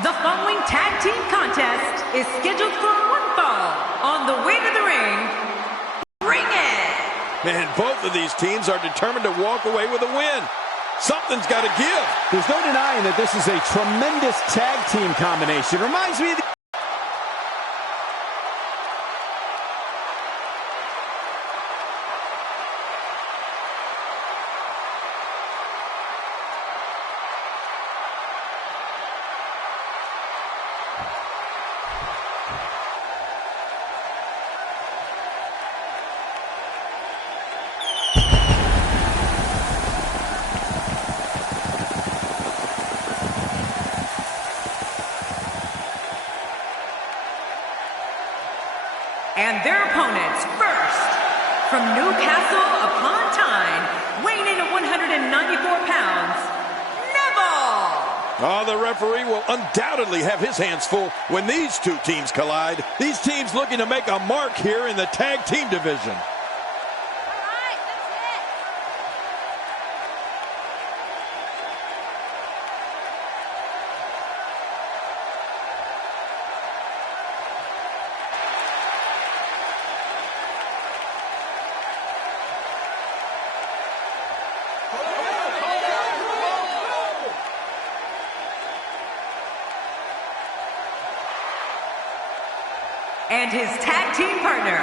The following tag team contest is scheduled for one fall. On the way to the ring, bring it! Man, both of these teams are determined to walk away with a win. Something's got to give. There's no denying that this is a tremendous tag team combination. Reminds me of the... And their opponents, first, from Newcastle upon Tyne, weighing in at 194 pounds, Neville! Oh, the referee will undoubtedly have his hands full when these two teams collide. These teams looking to make a mark here in the tag team division. And his tag team partner,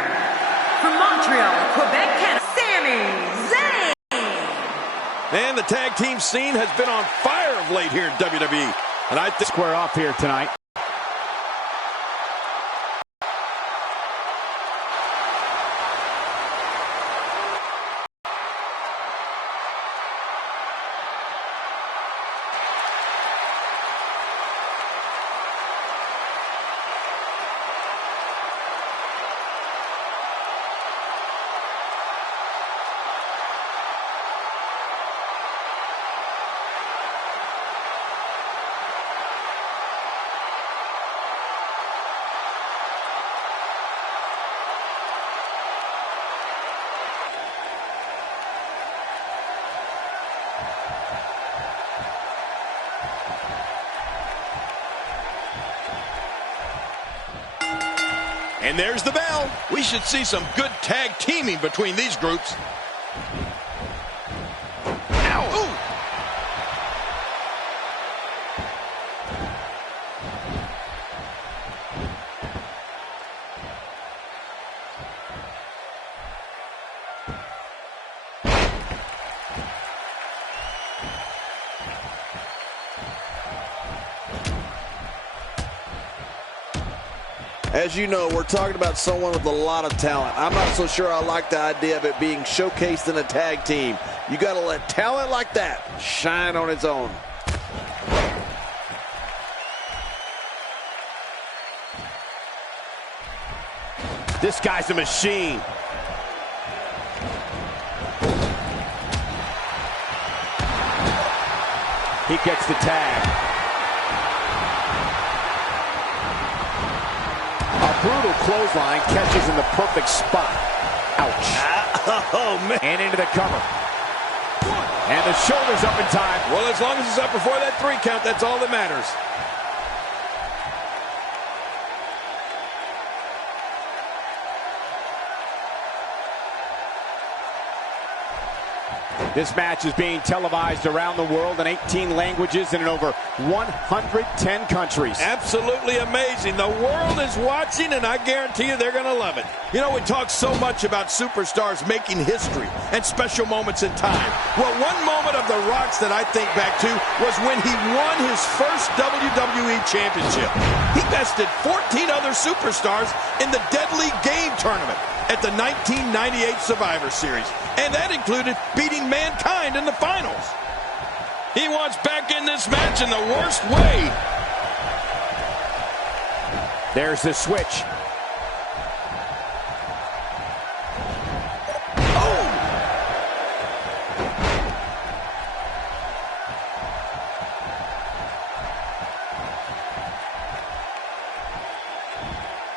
from Montreal, Quebec, Canada, Sami Zayn! And the tag team scene has been on fire of late here in WWE. And I think Square off here tonight. And there's the bell. We should see some good tag teaming between these groups. Ow! Ooh. As you know, we're talking about someone with a lot of talent. I'm not so sure I like the idea of it being showcased in a tag team. You got to let talent like that shine on its own. This guy's a machine. He gets the tag. Brutal clothesline, catches in the perfect spot. Ouch. Oh, man. And into the cover. And the shoulders up in time. Well, as long as it's up before that 3 count, that's all that matters. This match is being televised around the world in 18 languages and in over 110 countries. Absolutely amazing. The world is watching, and I guarantee you they're going to love it. You know, we talk so much about superstars making history and special moments in time. Well, one moment of The Rock's that I think back to was when he won his first WWE Championship. He bested 14 other superstars in the Deadly Game tournament at the 1998 Survivor Series. And that included beating Mankind in the finals. He wants back in this match in the worst way. There's the switch.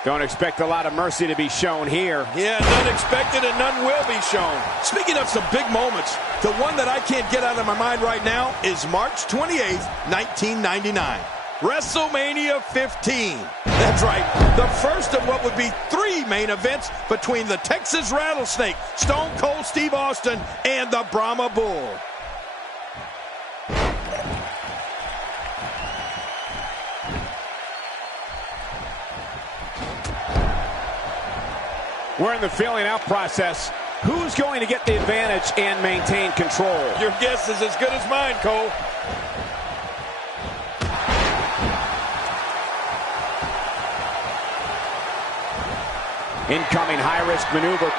Don't expect a lot of mercy to be shown here. Yeah, none expected and none will be shown. Speaking of some big moments, the one that I can't get out of my mind right now is March 28th, 1999. WrestleMania 15. That's right, the first of what would be 3 main events between the Texas Rattlesnake, Stone Cold Steve Austin, and the Brahma Bull. We're in the feeling out process. Who's going to get the advantage and maintain control? Your guess is as good as mine, Cole. Incoming high-risk maneuver.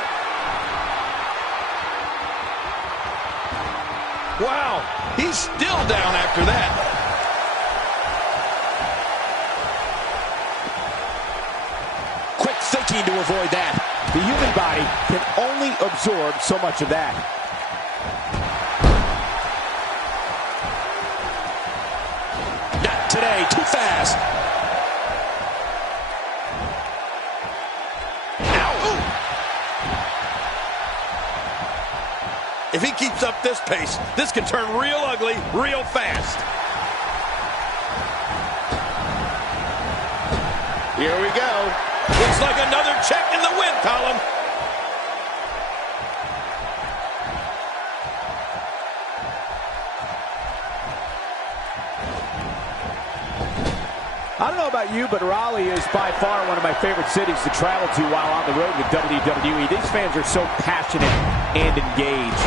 Wow, he's still down after that. Quick thinking to avoid that. The human body can only absorb so much of that. Not today, too fast. If he keeps up this pace, this can turn real ugly real fast. Here we go. Looks like another check in the win column. I don't know about you, but Raleigh is by far one of my favorite cities to travel to while on the road with WWE. These fans are so passionate and engaged.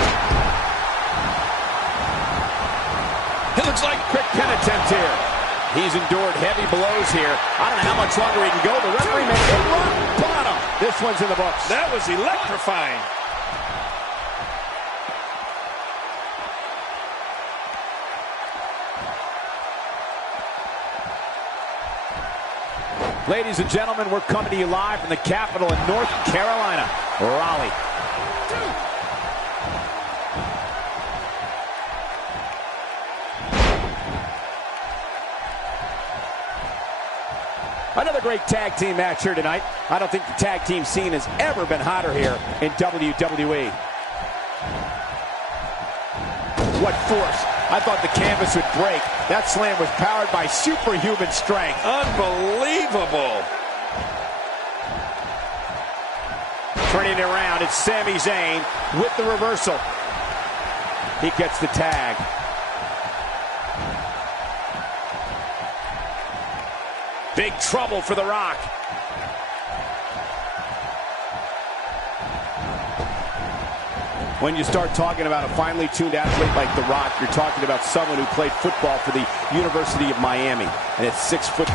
It looks like Quick pin attempt here. He's endured heavy blows here. I don't know how much longer he can go. The referee made a rock bottom. This one's in the books. that was electrifying. Ladies and gentlemen, we're coming to you live from the capital in North Carolina, Raleigh. Another great tag team match here tonight. I don't think the tag team scene has ever been hotter here in WWE. What force. I thought the canvas would break. That slam was powered by superhuman strength. Unbelievable. Turning it around, it's Sami Zayn with the reversal. He gets the tag. Big trouble for The Rock. When you start talking about a finely tuned athlete like The Rock, you're talking about someone who played football for the University of Miami. And at 6'5",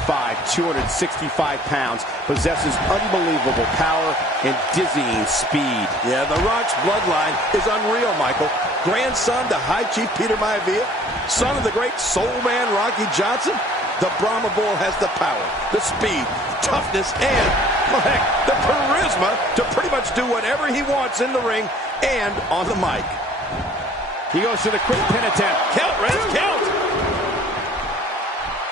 265 pounds, possesses unbelievable power and dizzying speed. Yeah, The Rock's bloodline is unreal, Michael. Grandson to High Chief Peter Maivia, son of the great soul man Rocky Johnson. The Brahma Bull has the power, the speed, toughness, and, well, heck, the charisma to pretty much do whatever he wants in the ring and on the mic. He goes for the quick pin attempt. Count, Rez, count!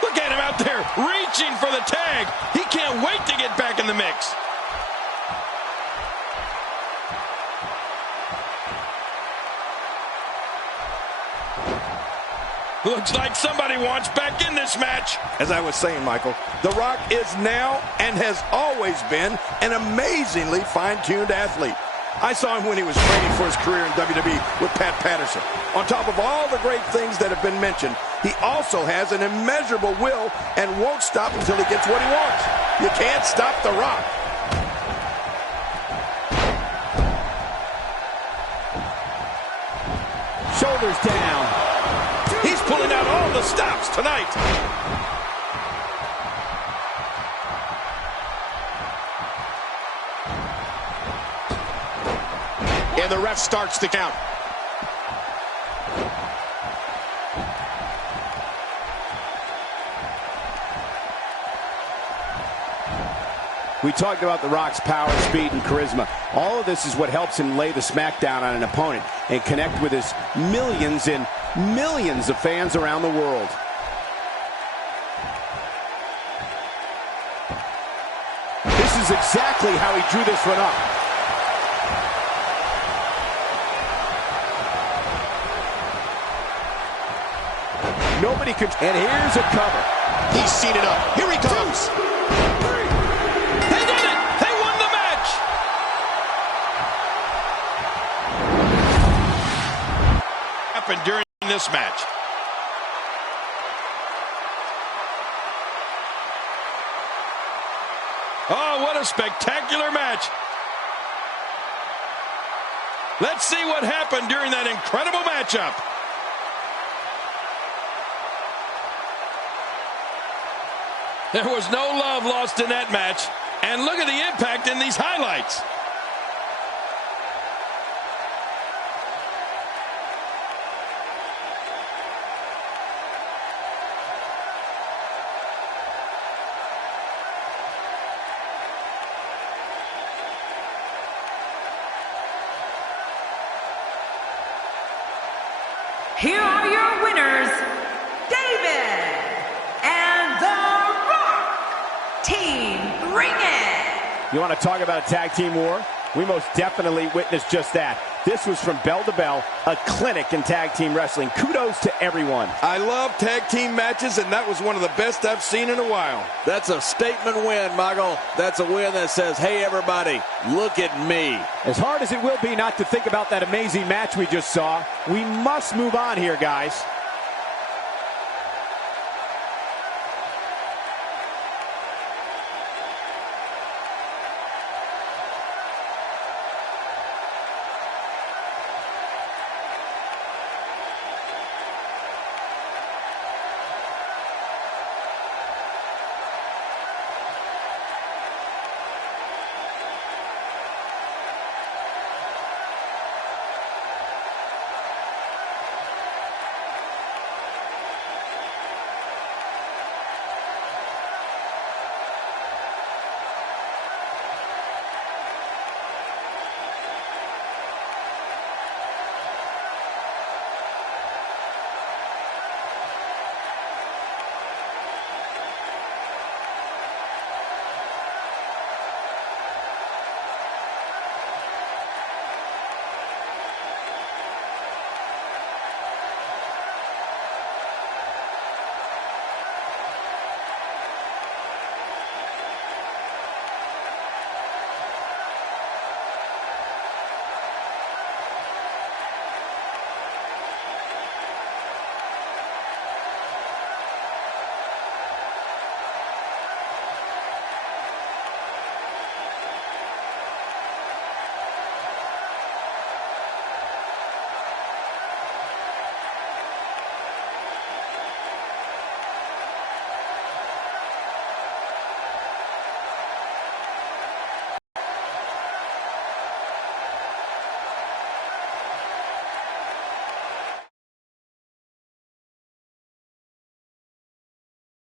Look at him out there, reaching for the tag. He can't wait to get back in the mix. Looks like somebody wants back in this match. As I was saying, Michael, The Rock is now and has always been an amazingly fine-tuned athlete. I saw him when he was training for his career in WWE with Pat Patterson. On top of all the great things that have been mentioned, he also has an immeasurable will and won't stop until he gets what he wants. You can't stop The Rock. Shoulders down. He's pulling out all the stops tonight. And the ref starts the count. We talked about The Rock's power, speed, and charisma. All of this is what helps him lay the smackdown on an opponent and connect with his millions and millions of fans around the world. This is exactly how he drew this one up. Nobody could. And here's a cover. He's seen enough. Here he comes. They did it! They won the match! Happened during this match. Oh, what a spectacular match. Let's see what happened during that incredible matchup. There was no love lost in that match. And look at the impact in these highlights. Here are your winners, David and The Rock. Team, bring it! You want to talk about a tag team war? We most definitely witnessed just that. This was from bell to bell, a clinic in tag team wrestling. Kudos to everyone. I love tag team matches, and that was one of the best I've seen in a while. That's a statement win, Michael. That's a win that says, hey, everybody, look at me. As hard as it will be not to think about that amazing match we just saw, we must move on here, guys.